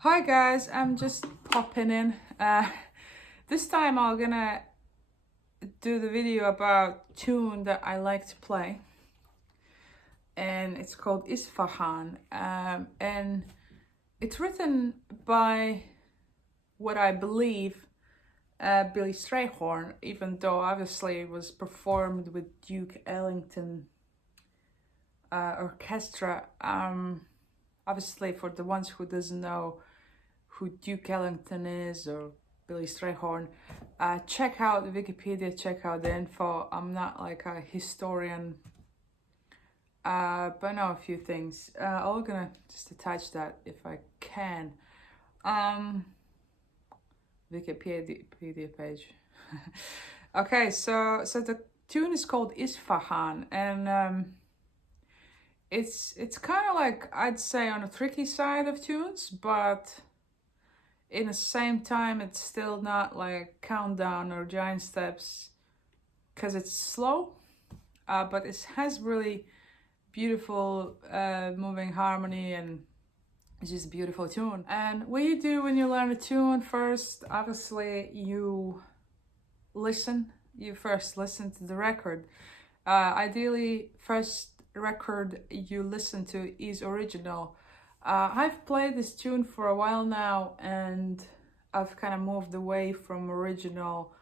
Hi guys, I'm just popping in. This time I'm gonna do the video about tune that I like to play, and it's called Isfahan, and it's written by what I believe Billy Strayhorn, even though obviously it was performed with Duke Ellington orchestra. Obviously, for the ones who doesn't know who Duke Ellington is or Billy Strayhorn, check out the Wikipedia, check out the info. I'm not like a historian, but I know a few things. I'm gonna just attach that if I can. Wikipedia page. Okay, so the tune is called Isfahan, and it's kind of like, I'd say, on a tricky side of tunes, but in the same time it's still not like Countdown or Giant Steps, because it's slow, but it has really beautiful moving harmony, and it's just a beautiful tune. And what you do when you learn a tune, first obviously you first listen to the record. Ideally, first record you listen to is original. I've played this tune for a while now, and I've kind of moved away from original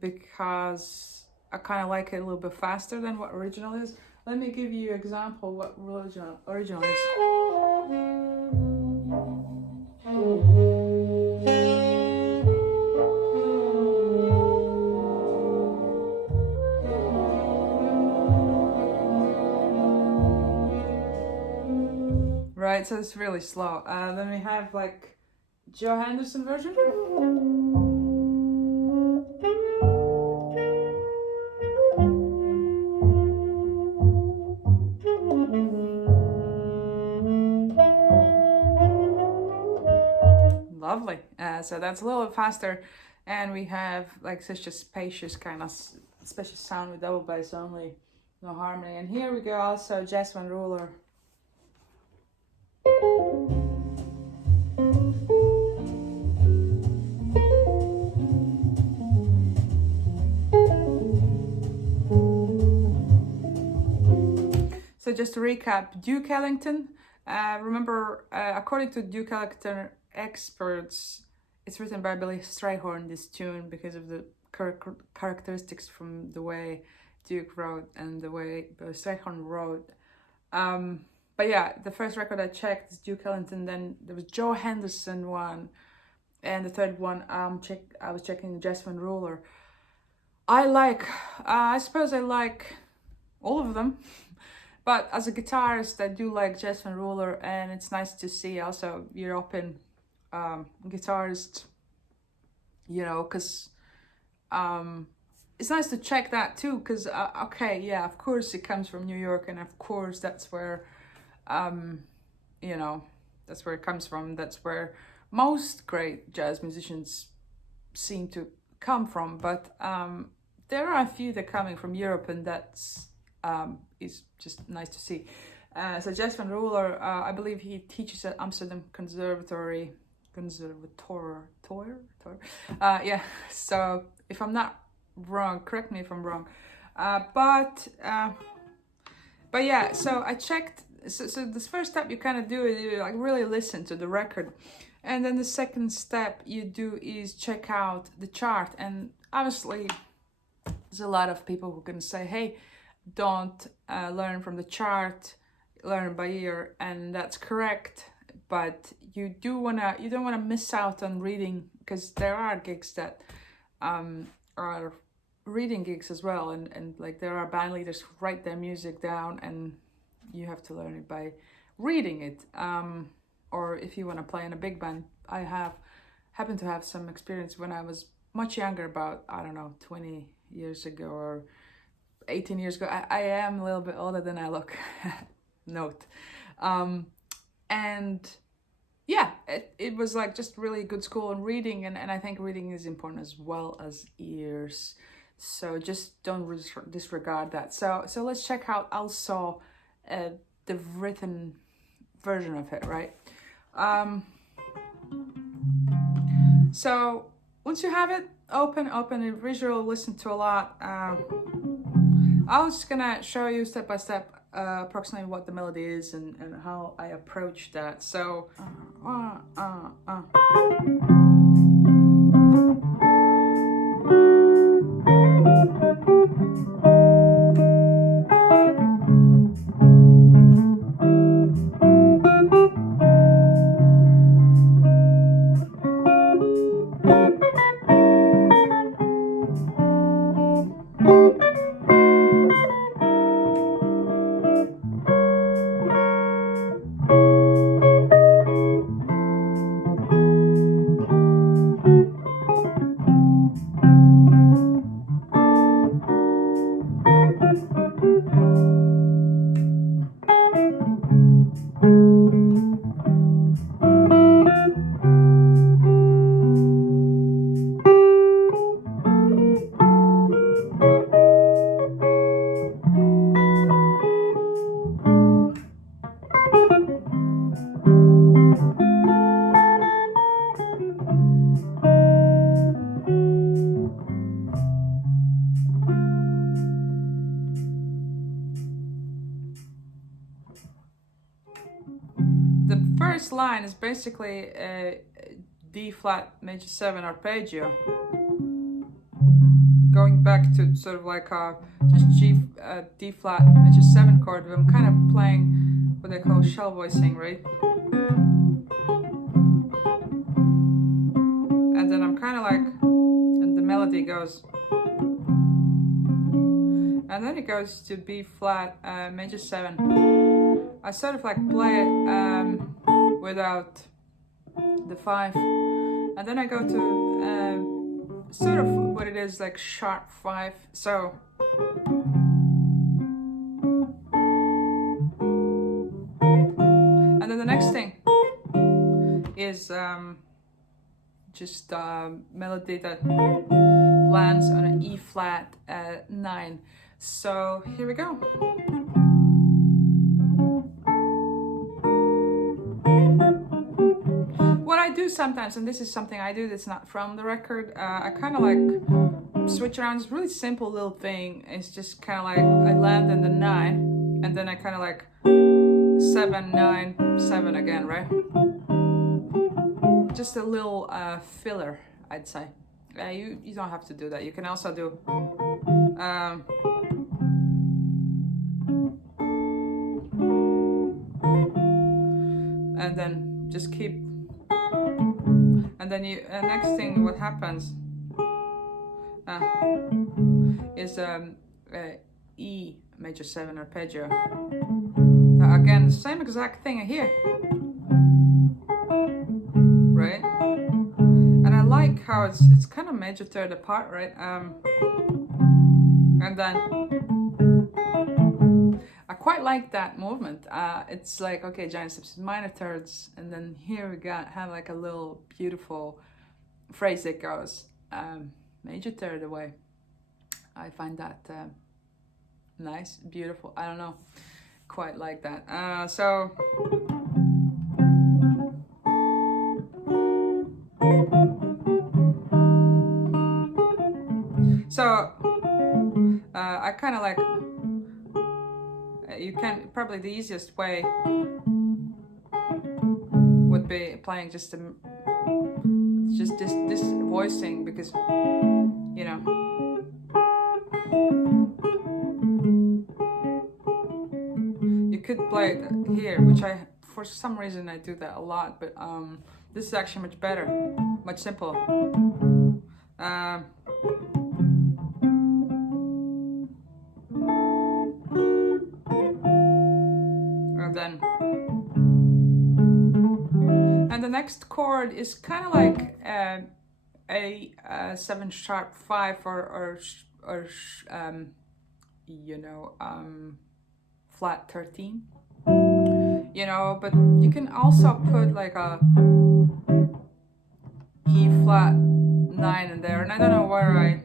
because I kind of like it a little bit faster than what original is. Let me give you an example what original is. Right, so it's really slow. Then we have like Joe Henderson version. Lovely. So that's a little bit faster, and we have like such a spacious kind of spacious sound with double bass only, no harmony. And here we go, also Jasmine Ruller. So just to recap, Duke Ellington, remember, according to Duke Ellington experts, it's written by Billy Strayhorn, this tune, because of the characteristics from the way Duke wrote and the way Billy Strayhorn wrote. But yeah, the first record I checked is Duke Ellington, then there was Joe Henderson one, and the third one, I was checking Jasmine Ruller. I suppose I like all of them. But as a guitarist, I do like Jasmine Ruller, and it's nice to see also European guitarist, because it's nice to check that too, because, okay, yeah, of course it comes from New York, and of course that's where, that's where it comes from. That's where most great jazz musicians seem to come from. But there are a few that are coming from Europe, and that's is just nice to see. So Jasmine Ruller, I believe he teaches at Amsterdam Conservatory. Yeah, so if I'm not wrong, correct me if I'm wrong. But yeah, so I checked. So this first step you kind of do is you like really listen to the record, and then the second step you do is check out the chart. And obviously, there's a lot of people who can say, "Hey, don't learn from the chart, learn by ear," and that's correct. But you don't wanna miss out on reading, because there are gigs that are reading gigs as well, and like there are band leaders who write their music down, and you have to learn it by reading it. Or if you want to play in a big band, I happen to have some experience when I was much younger, about, I don't know, 20 years ago or 18 years ago. I am a little bit older than I look. Note. And yeah, it was like just really good school in reading, and I think reading is important as well as ears. So just don't disregard that. So let's check out also the written version of it, right? So once you have it, open the visual, listen to a lot. I was just gonna show you step by step approximately what the melody is and how I approach that. So the first line is basically a D flat major 7 arpeggio, going back to sort of like a just D flat major 7 chord. I'm kind of playing what they call shell voicing, right? And then I'm kind of like, and the melody goes, and then it goes to B flat major 7. I sort of like play it without the 5, and then I go to sort of what it is like sharp 5. So and then the next thing is just a melody that lands on an E flat 9. So here we go. What I do sometimes, and this is something I do that's not from the record, I kind of like switch around. It's a really simple little thing. It's just kind of like I land in the 9, and then I kind of like 7, 9, 7 again, right? Just a little filler, I'd say. You don't have to do that. You can also do and then just keep, and then you next thing what happens is E major 7 arpeggio. Again, the same exact thing here, right? And I like how it's kind of major third apart, right? And then I quite like that movement. It's like, okay, giant steps, minor thirds, and then here we have like a little beautiful phrase that goes major third away. I find that nice, beautiful. I don't know, quite like that. So I kind of like, you can, probably the easiest way would be playing just this voicing, because you know, you could play it here, which I, for some reason I do that a lot, but this is actually much better, much simpler. And the next chord is kind of like a 7 sharp 5 or you know, flat 13, you know, but you can also put like a E flat 9 in there, and I don't know where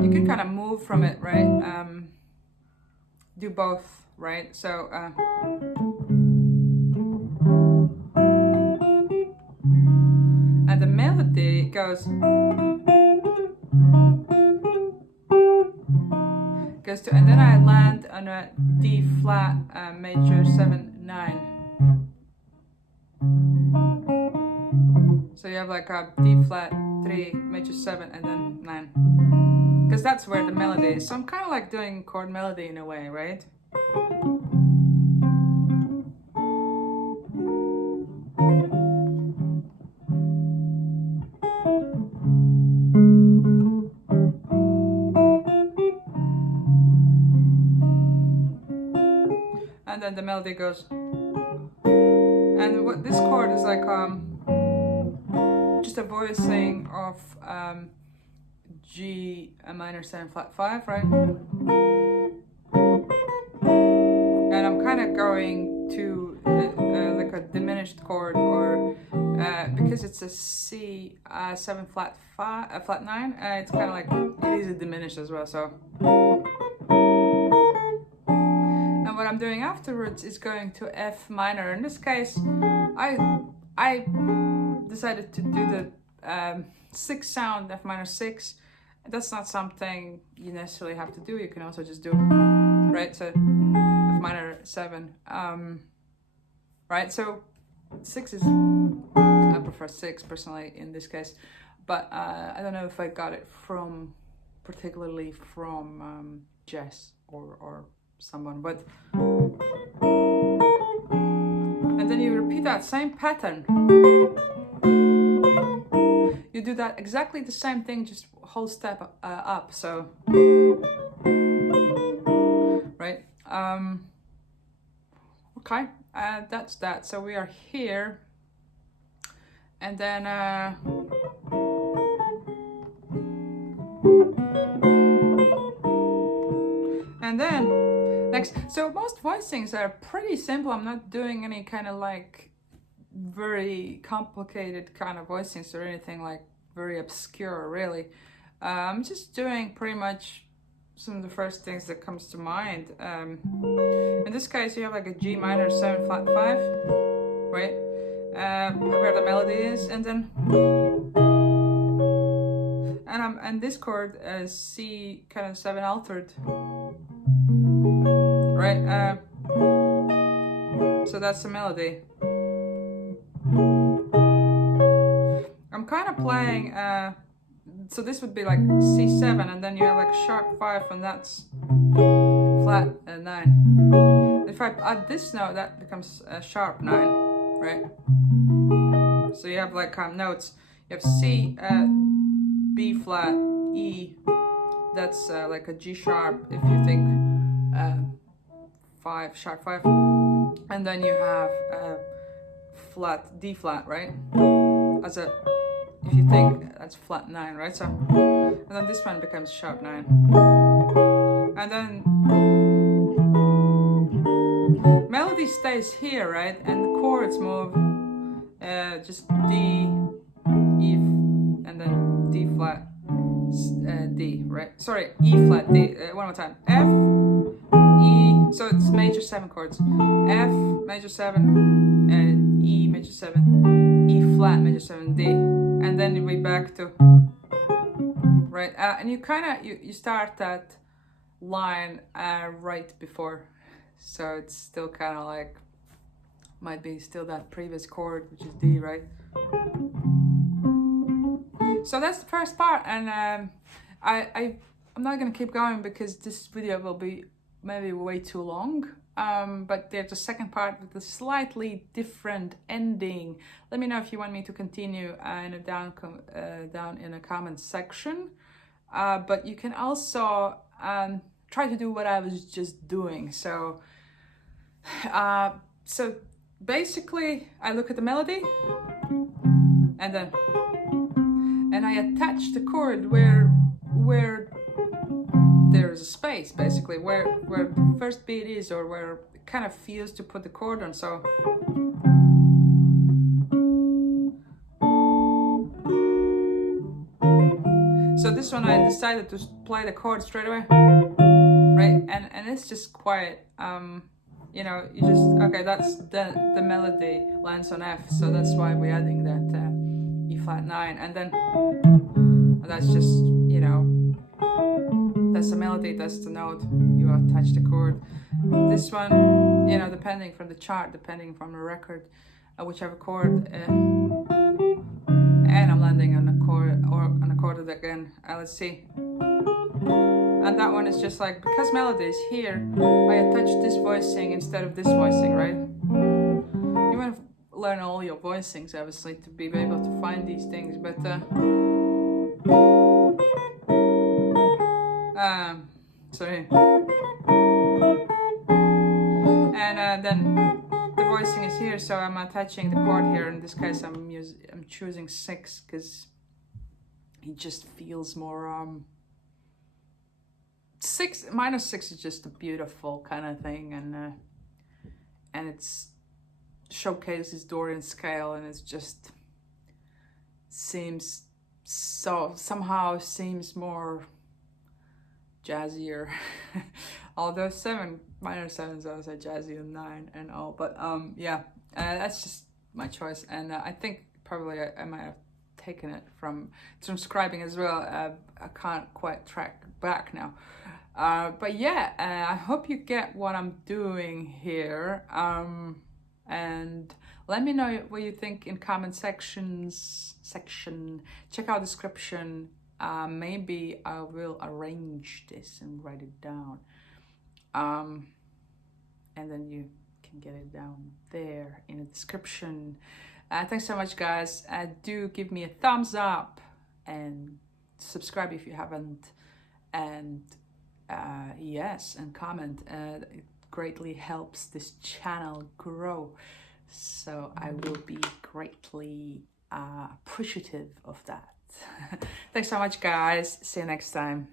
you can kind of move from it, right? Do both, right? So goes to, and then I land on a D flat major 7 9. So you have like a D flat 3 major 7 and then 9, because that's where the melody is. So I'm kind of like doing chord melody in a way, right? And then the melody goes, and what this chord is like just a voicing of G minor 7 flat 5, right? And I'm kind of going to like a diminished chord, or because it's a C 7 flat 5 flat 9, it's kind of like it is a diminished as well. So what I'm doing afterwards is going to F minor. In this case, I decided to do the 6 sound, F minor 6. That's not something you necessarily have to do. You can also just do, right? So F minor 7, right? So 6 is, I prefer 6 personally in this case, but I don't know if I got it particularly from Jess or someone, but and then you repeat that same pattern. You do that exactly the same thing, just whole step up. So right, okay, that's that. So we are here, and then next, so most voicings are pretty simple. I'm not doing any kind of like very complicated kind of voicings or anything like very obscure, really. I'm just doing pretty much some of the first things that comes to mind. In this case, you have like a G minor 7 flat 5, right? Where the melody is, and then and this chord is C kind of 7 altered. Right, so that's the melody. I'm kind of playing, so this would be like C7, and then you have like sharp 5, and that's flat 9. If I add this note, that becomes a sharp 9, right? So you have like notes. You have C, B flat, E. That's like a G sharp if you think 5, sharp 5, and then you have flat D flat, right? As a, if you think that's flat 9, right? So, and then this one becomes sharp 9, and then melody stays here, right? And the chords move just D, E, and then D flat, D, right? Sorry, E flat D. One more time. F, E. So it's major 7 chords. F major 7, E major 7, E flat major 7, D, and then we back to right. And you kind of you start that line right before, so it's still kind of like might be still that previous chord, which is D, right? So that's the first part, and I'm not gonna keep going because this video will be maybe way too long. But there's a second part with a slightly different ending. Let me know if you want me to continue in a down in a comment section. But you can also try to do what I was just doing. So so basically, I look at the melody, and then I attach the chord where there's a space, basically where the first beat is, or where it kind of feels to put the chord on. So this one I decided to play the chord straight away, right? And it's just quiet. You know, you just, okay, that's the melody lands on F, so that's why we're adding that E flat 9, and then that's just, you know, that's the melody, that's the note, you attach the chord. This one, you know, depending from the chart, depending from the record, whichever chord, and I'm landing on a chord, or on a chord again. Let's see. And that one is just like, because melody is here, I attach this voicing instead of this voicing, right? You want to learn all your voicings, obviously, to be able to find these things, but sorry. And then the voicing is here, so I'm attaching the chord here. In this case, I'm choosing 6 because it just feels more 6 minus 6 is just a beautiful kind of thing, and it's showcases Dorian scale, and it's just seems somehow seems more jazzier. Although 7 minor 7s are also jazzy and 9 and all, but yeah, that's just my choice, and I think probably I might have taken it from transcribing as well. I can't quite track back now, but yeah, I hope you get what I'm doing here, and let me know what you think in comment section. Check out description. Maybe I will arrange this and write it down, and then you can get it down there in the description. Thanks so much, guys. Do give me a thumbs up and subscribe if you haven't, and yes, and comment. It greatly helps this channel grow, so I will be greatly appreciative of that. Thanks so much, guys. See you next time.